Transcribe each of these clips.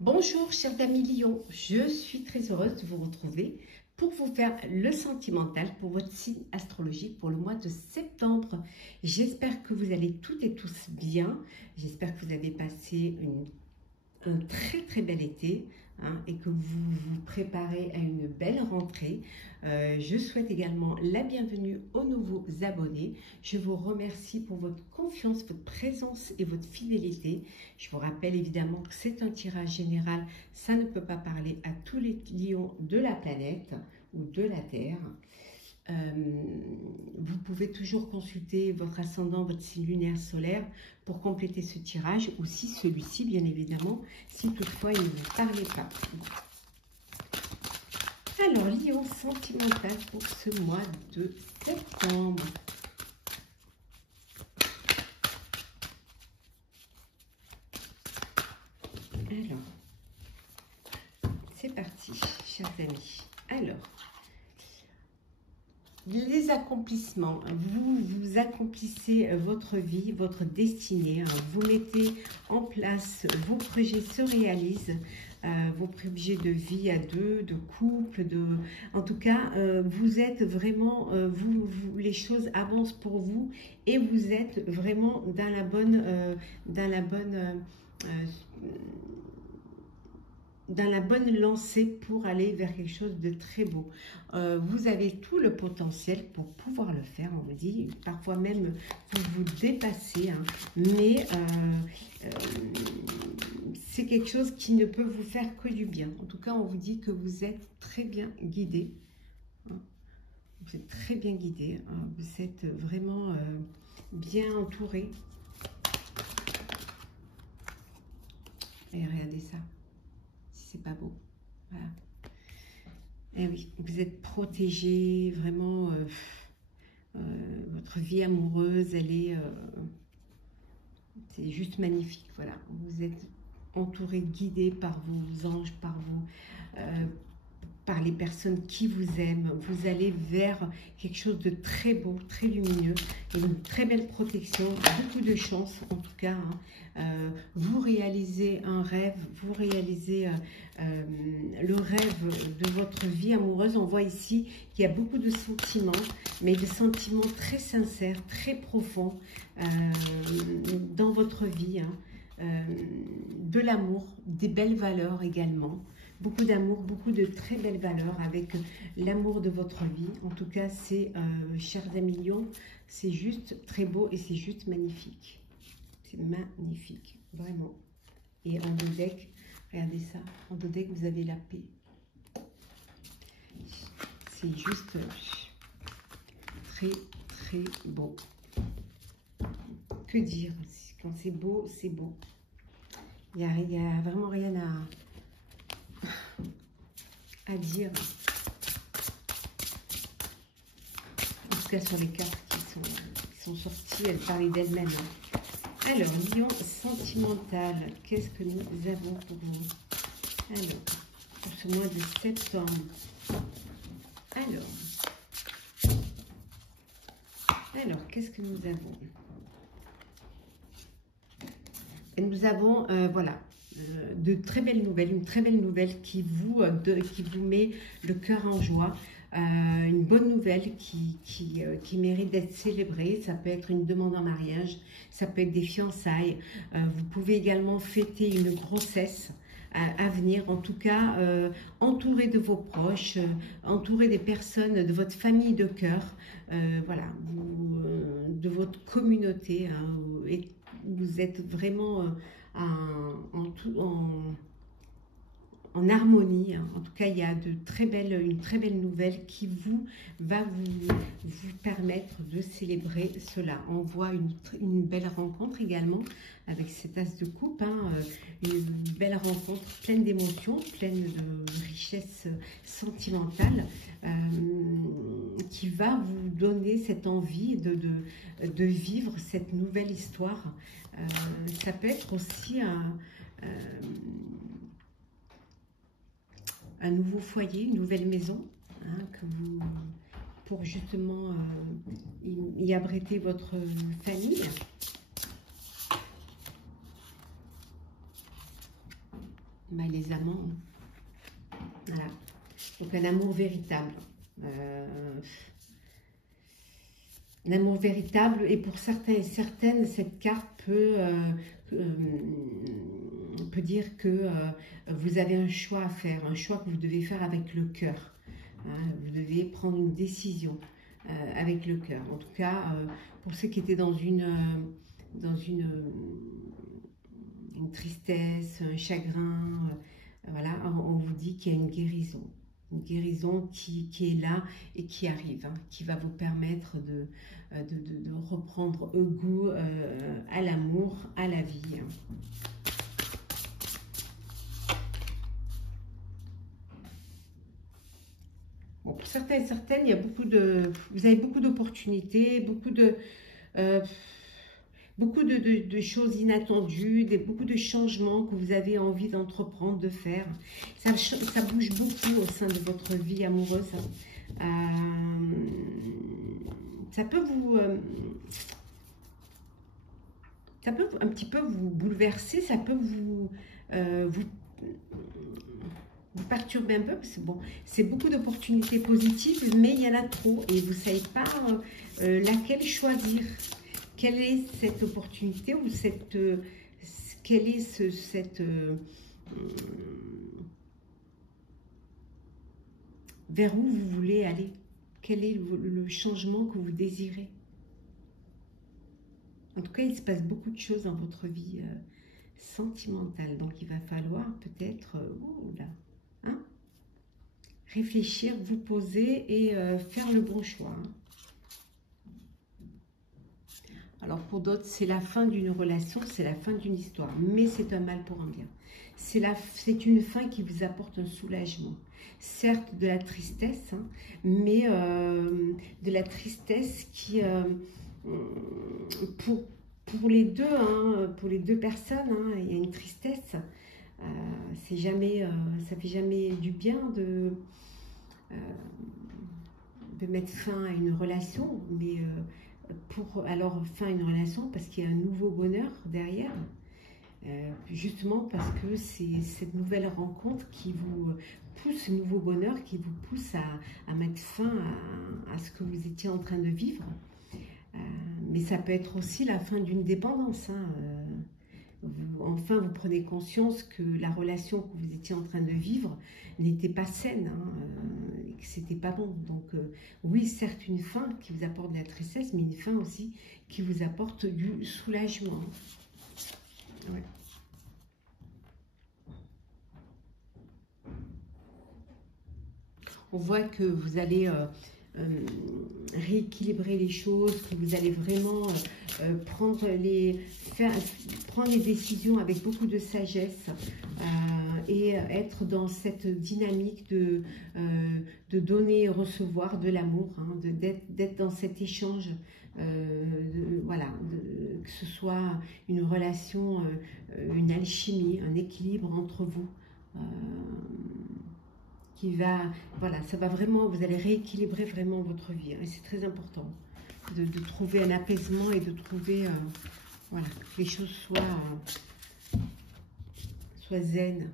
Bonjour chers amis Lion, je suis très heureuse de vous retrouver pour vous faire le sentimental pour votre signe astrologique pour le mois de septembre. J'espère que vous allez toutes et tous bien, j'espère que vous avez passé un très bel été et que vous vous préparez à une belle rentrée. Je souhaite également la bienvenue aux nouveaux abonnés. Je vous remercie pour votre confiance, votre présence et votre fidélité. Je vous rappelle évidemment que c'est un tirage général, ça ne peut pas parler à tous les lions de la planète ou de la Terre. Vous pouvez toujours consulter votre ascendant, votre signe lunaire solaire pour compléter ce tirage, ou si celui-ci, bien évidemment, si toutefois il ne vous parlait pas. Alors, Lion sentimental pour ce mois de septembre. Alors, c'est parti, chers amis. Alors, les accomplissements, vous accomplissez votre vie, votre destinée, vous mettez en place, vos projets se réalisent, vos projets de vie à deux, de couple, en tout cas, vous êtes vraiment, les choses avancent pour vous et vous êtes vraiment dans la bonne lancée pour aller vers quelque chose de très beau. Vous avez tout le potentiel pour pouvoir le faire, on vous dit, parfois même vous vous dépassez, mais c'est quelque chose qui ne peut vous faire que du bien. En tout cas, on vous dit que vous êtes très bien guidé. Vous êtes très bien guidé, vous êtes vraiment bien entouré. Et regardez ça. C'est pas beau, voilà. Et oui, vous êtes protégé, vraiment, votre vie amoureuse, elle est, c'est juste magnifique, voilà. Vous êtes entouré, guidé par vos anges, par les personnes qui vous aiment. Vous allez vers quelque chose de très beau, très lumineux, une très belle protection, beaucoup de chance en tout cas. Vous réalisez un rêve, vous réalisez le rêve de votre vie amoureuse. On voit ici qu'il y a beaucoup de sentiments, mais des sentiments très sincères, très profonds dans votre vie. De l'amour, des belles valeurs également. Beaucoup d'amour, beaucoup de très belles valeurs avec l'amour de votre vie. En tout cas, c'est, chers amis Lions, c'est juste très beau et c'est juste magnifique. C'est magnifique, vraiment. Et en dos deck, regardez ça, en dos deck, vous avez la paix. C'est juste très beau. Que dire? Quand c'est beau, c'est beau. Il n'y a vraiment rien à dire. En tout cas, sur les cartes qui sont sorties, elles parlaient d'elles-mêmes. Alors, Lion sentimental, qu'est-ce que nous avons pour vous? Alors, pour ce mois de septembre. Alors, qu'est-ce que nous avons? Et nous avons, voilà, de très belles nouvelles, une très belle nouvelle qui vous met le cœur en joie. Une bonne nouvelle qui mérite d'être célébrée. Ça peut être une demande en mariage, ça peut être des fiançailles. Vous pouvez également fêter une grossesse à venir. En tout cas, entouré de vos proches, entouré des personnes de votre famille de cœur, voilà, de votre communauté. Et vous êtes vraiment en harmonie. En tout cas, il y a une très belle nouvelle qui va vous permettre de célébrer cela. On voit une belle rencontre également avec cet as de coupe, une belle rencontre pleine d'émotions, pleine de richesse sentimentale, qui va vous donner cette envie de vivre cette nouvelle histoire. Ça peut être aussi un nouveau foyer, une nouvelle maison, pour justement y abriter votre famille. bah, les amants. Voilà. Donc un amour véritable. Un amour véritable. Et pour certains et certaines, cette carte peut dire que vous avez un choix à faire. Un choix que vous devez faire avec le cœur. Hein, vous devez prendre une décision avec le cœur. En tout cas, pour ceux qui étaient dans une tristesse, un chagrin, voilà, on vous dit qu'il y a une guérison qui est là et qui arrive, hein, qui va vous permettre de reprendre goût à l'amour, à la vie. Hein. Bon, pour certains et certaines, il y a vous avez beaucoup d'opportunités, beaucoup de choses inattendues, beaucoup de changements que vous avez envie d'entreprendre, de faire. Ça bouge beaucoup au sein de votre vie amoureuse. Ça peut un petit peu vous bouleverser, ça peut vous perturber un peu, parce que bon, c'est beaucoup d'opportunités positives, mais il y en a trop et vous ne savez pas laquelle choisir. Quelle est cette opportunité ou quelle est vers où vous voulez aller? Quel est le changement que vous désirez? En tout cas, il se passe beaucoup de choses dans votre vie sentimentale. Donc, il va falloir peut-être hein, réfléchir, vous poser et faire le bon choix. Hein. Alors pour d'autres, c'est la fin d'une relation, c'est la fin d'une histoire, mais c'est un mal pour un bien. C'est une fin qui vous apporte un soulagement. Certes de la tristesse, hein, mais de la tristesse qui, pour les deux, hein, pour les deux personnes, hein, il y a une tristesse. Ça fait jamais du bien de mettre fin à une relation, mais alors fin à une relation parce qu'il y a un nouveau bonheur derrière, justement parce que c'est cette nouvelle rencontre qui vous pousse, ce nouveau bonheur qui vous pousse à mettre fin à ce que vous étiez en train de vivre, mais ça peut être aussi la fin d'une dépendance, hein. Enfin, vous prenez conscience que la relation que vous étiez en train de vivre n'était pas saine, hein, et que c'était pas bon. Donc, oui, certes, une fin qui vous apporte de la tristesse, mais une fin aussi qui vous apporte du soulagement. Ouais. On voit que vous allez rééquilibrer les choses, que vous allez vraiment prendre les décisions avec beaucoup de sagesse et être dans cette dynamique de donner et recevoir de l'amour, hein, d'être dans cet échange, voilà, que ce soit une relation, une alchimie, un équilibre entre vous. Qui va, voilà, ça va vraiment, vous allez rééquilibrer vraiment votre vie, hein, et c'est très important de trouver un apaisement et de trouver, voilà, que les choses soient zen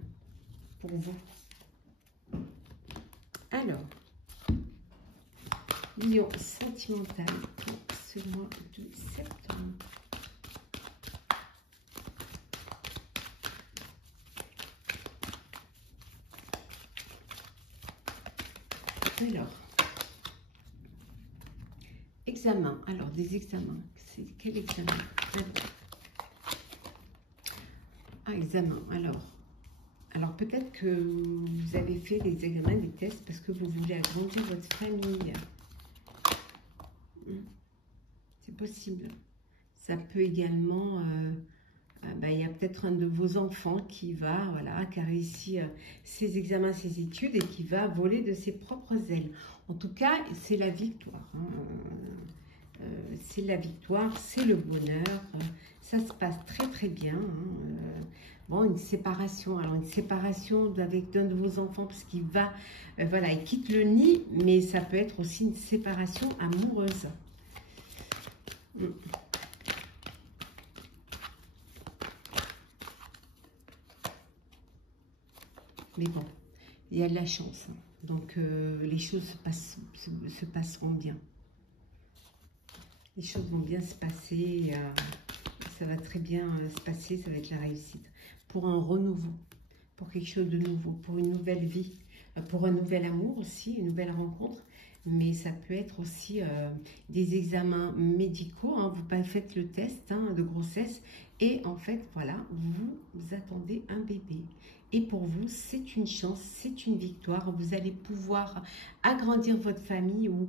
pour vous. Alors, lion sentimental pour ce mois de septembre. Alors, examen. Alors, des examens. C'est quel examen? Examen. Alors peut-être que vous avez fait des examens, des tests parce que vous voulez agrandir votre famille. C'est possible. Ça peut également... il y a peut-être un de vos enfants qui va, voilà, qui a réussi ses examens, ses études et qui va voler de ses propres ailes. En tout cas, c'est la victoire. Hein. C'est la victoire, c'est le bonheur. Ça se passe très très bien. Hein. Bon, une séparation. Alors une séparation avec un de vos enfants parce qu'il va, voilà, il quitte le nid, mais ça peut être aussi une séparation amoureuse. Mais bon, il y a de la chance. Hein. Donc, les choses se passeront bien. Les choses vont bien se passer. Ça va très bien se passer. Ça va être la réussite. Pour un renouveau. Pour quelque chose de nouveau. Pour une nouvelle vie. Pour un nouvel amour aussi. Une nouvelle rencontre. Mais ça peut être aussi des examens médicaux. Hein. Vous faites le test de grossesse. Et en fait, voilà, vous attendez un bébé. Et pour vous, c'est une chance, c'est une victoire. Vous allez pouvoir agrandir votre famille ou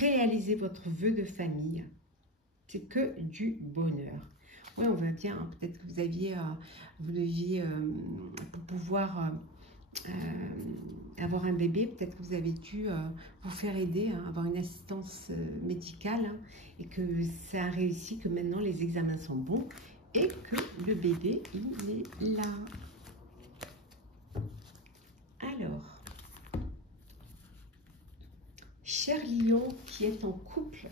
réaliser votre vœu de famille. C'est que du bonheur. Oui, on voit bien. Hein, peut-être que vous deviez, pour pouvoir avoir un bébé, peut-être que vous avez dû vous faire aider, avoir une assistance médicale, et que ça a réussi, que maintenant les examens sont bons et que le bébé, il est là. Alors, cher Lion qui est en couple,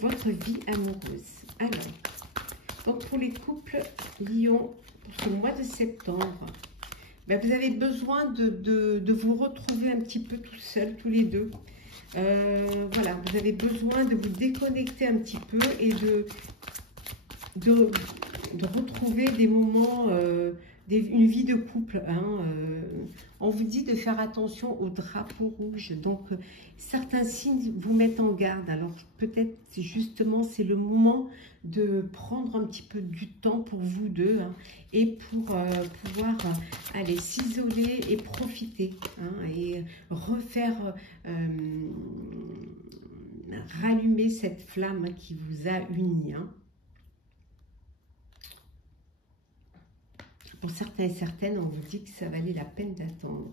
votre vie amoureuse. Alors, donc pour les couples Lion, pour ce mois de septembre, ben vous avez besoin de vous retrouver un petit peu tout seul, tous les deux. Voilà, vous avez besoin de vous déconnecter un petit peu et de retrouver des moments, une vie de couple. Hein, on vous dit de faire attention aux drapeaux rouges. Donc, certains signes vous mettent en garde. Alors, peut-être justement, c'est le moment de prendre un petit peu du temps pour vous deux, hein, et pour pouvoir aller s'isoler et profiter, hein, et refaire, rallumer cette flamme qui vous a unis. Hein. Pour certains et certaines, on vous dit que ça valait la peine d'attendre,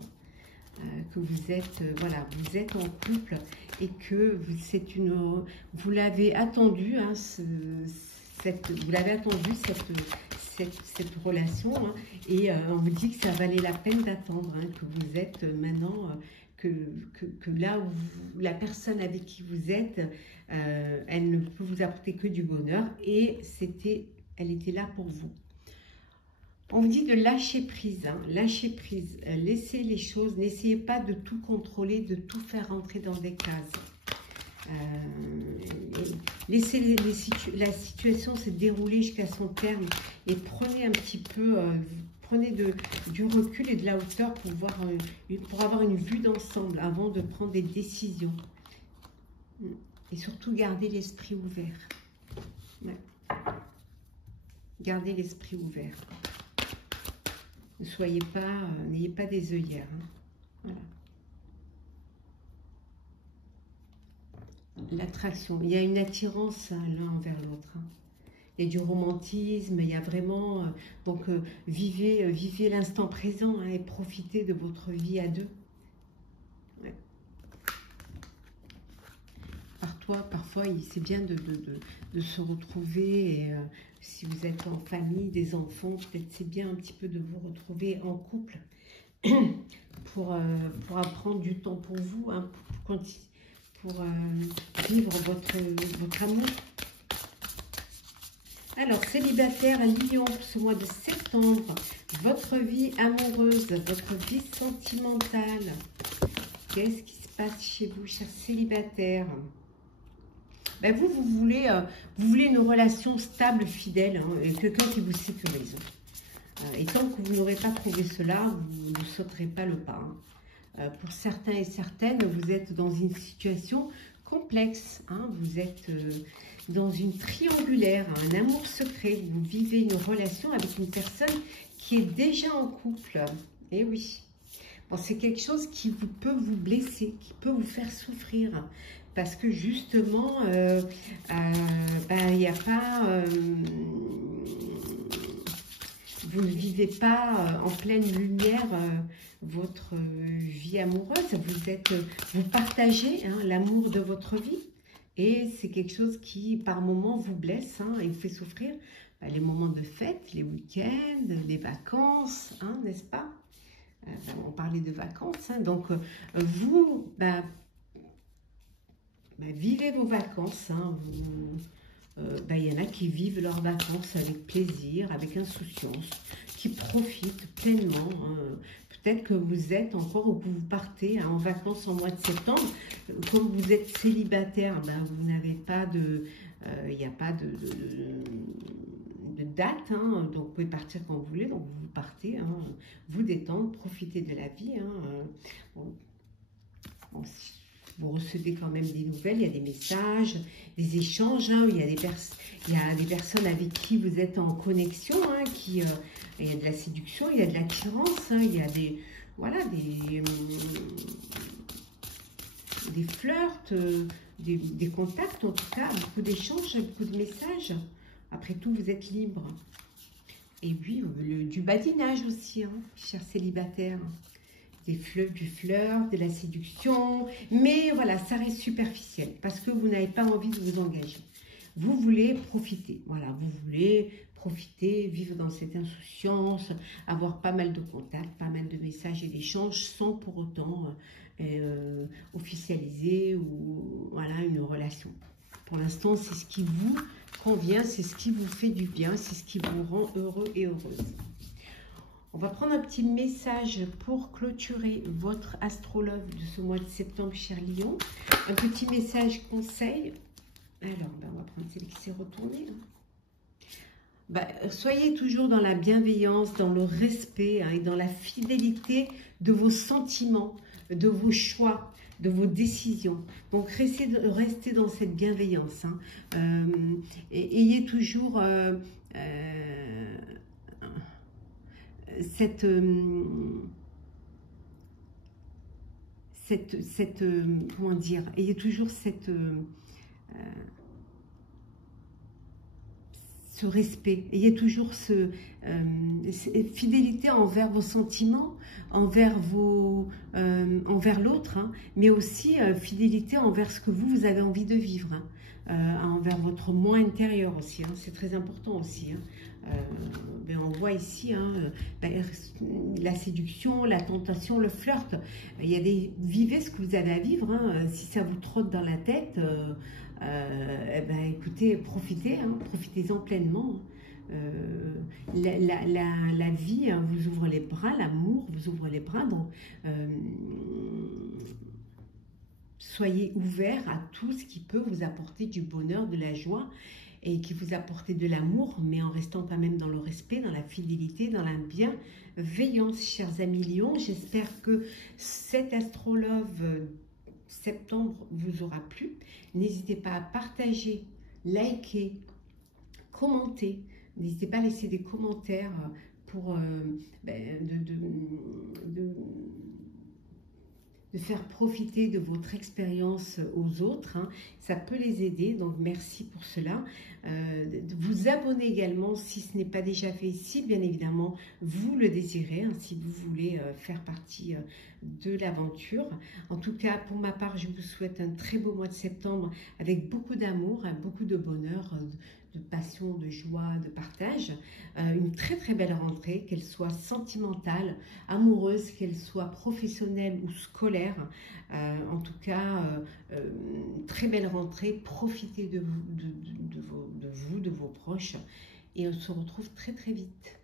que vous êtes, voilà, vous êtes en couple et que vous l'avez attendu, hein, vous l'avez attendu cette relation, hein, et on vous dit que ça valait la peine d'attendre, hein, que vous êtes maintenant, que là où la personne avec qui vous êtes, elle ne peut vous apporter que du bonheur, et elle était là pour vous. On vous dit de lâcher prise, hein, lâcher prise, laissez les choses, n'essayez pas de tout contrôler, de tout faire rentrer dans des cases. Laissez la situation se dérouler jusqu'à son terme et prenez un petit peu, prenez du recul et de la hauteur pour avoir une vue d'ensemble avant de prendre des décisions. Et surtout, gardez l'esprit ouvert. Ouais. Gardez l'esprit ouvert. Ne soyez pas, n'ayez pas des œillères. Hein. Voilà. L'attraction, il y a une attirance l'un envers l'autre. Hein. Il y a du romantisme, il y a vraiment... donc, vivez l'instant présent, hein, et profitez de votre vie à deux. Ouais. Parfois, c'est bien de se retrouver, et si vous êtes en famille, des enfants, peut-être c'est bien un petit peu de vous retrouver en couple pour prendre du temps pour vous, hein, pour vivre votre amour. Alors, célibataire, Lion, pour ce mois de septembre, votre vie amoureuse, votre vie sentimentale, qu'est-ce qui se passe chez vous, chers célibataires? Ben vous voulez une relation stable, fidèle, hein, et quelqu'un qui vous sécurise. Et tant que vous n'aurez pas trouvé cela, vous ne sauterez pas le pas. Hein. Pour certains et certaines, vous êtes dans une situation complexe. Hein, vous êtes dans une triangulaire, un amour secret. Vous vivez une relation avec une personne qui est déjà en couple. Et oui. Bon, c'est quelque chose qui peut vous blesser, qui peut vous faire souffrir. Parce que justement, il n'y a pas... vous ne vivez pas en pleine lumière votre vie amoureuse. Vous partagez, hein, l'amour de votre vie. Et c'est quelque chose qui, par moments, vous blesse, hein, et vous fait souffrir. Les moments de fête, les week-ends, les vacances, hein, n'est-ce pas? On parlait de vacances. Hein, donc, vous... vivez vos vacances. Hein, y en a qui vivent leurs vacances avec plaisir, avec insouciance, qui profitent pleinement. Hein. peut-être que vous êtes encore ou que vous partez en vacances en mois de septembre. Comme vous êtes célibataire, ben, vous n'avez pas de... Il n'y a pas de date, hein, donc vous pouvez partir quand vous voulez, donc vous partez, hein, vous détendre, profiter de la vie. Hein, bon, vous recevez quand même des nouvelles, il y a des messages, des échanges, hein, il y a des personnes avec qui vous êtes en connexion, hein, il y a de la séduction, il y a de l'attirance, hein, il y a voilà, des flirts, des contacts, en tout cas, beaucoup d'échanges, beaucoup de messages. Après tout, vous êtes libre. Et puis, du badinage aussi, hein, chers célibataires. Du flirt, de la séduction. Mais voilà, ça reste superficiel parce que vous n'avez pas envie de vous engager. Vous voulez profiter. Voilà, vous voulez profiter, vivre dans cette insouciance, avoir pas mal de contacts, pas mal de messages et d'échanges sans pour autant officialiser ou voilà, une relation. Pour l'instant, c'est ce qui vous convient, c'est ce qui vous fait du bien, c'est ce qui vous rend heureux et heureuse. On va prendre un petit message pour clôturer votre astrologue de ce mois de septembre, cher Lion. Un petit message conseil. Alors, ben, on va prendre celle qui s'est retournée. Ben, soyez toujours dans la bienveillance, dans le respect, hein, et dans la fidélité de vos sentiments, de vos choix, de vos décisions. Donc, restez dans cette bienveillance. Hein. Et ayez toujours... comment dire, ayez toujours ce respect, ayez toujours cette fidélité envers vos sentiments, envers l'autre, hein, mais aussi fidélité envers ce que vous avez envie de vivre, hein, envers votre moi intérieur aussi, hein, c'est très important aussi. Hein. Ben on voit ici hein, ben, la séduction, la tentation, le flirt. Il y a vivez ce que vous avez à vivre. Hein. Si ça vous trotte dans la tête, ben, écoutez, profitez, hein, profitez-en pleinement. La vie hein, vous ouvre les bras, l'amour vous ouvre les bras. Donc, soyez ouverts à tout ce qui peut vous apporter du bonheur, de la joie et qui vous apporte de l'amour, mais en restant quand même dans le respect, dans la fidélité, dans la bienveillance, chers amis Lions. J'espère que cet astrologue septembre vous aura plu. N'hésitez pas à partager, liker, commenter. N'hésitez pas à laisser des commentaires pour de faire profiter de votre expérience aux autres. Hein. Ça peut les aider, donc merci pour cela. De vous abonner également si ce n'est pas déjà fait, si bien évidemment vous le désirez, hein, si vous voulez faire partie de l'aventure. En tout cas, pour ma part, je vous souhaite un très beau mois de septembre avec beaucoup d'amour, beaucoup de bonheur, de passion, de joie, de partage. Une très très belle rentrée, qu'elle soit sentimentale, amoureuse, qu'elle soit professionnelle ou scolaire. En tout cas, très belle rentrée. Profitez de vous, de vos proches. Et on se retrouve très très vite.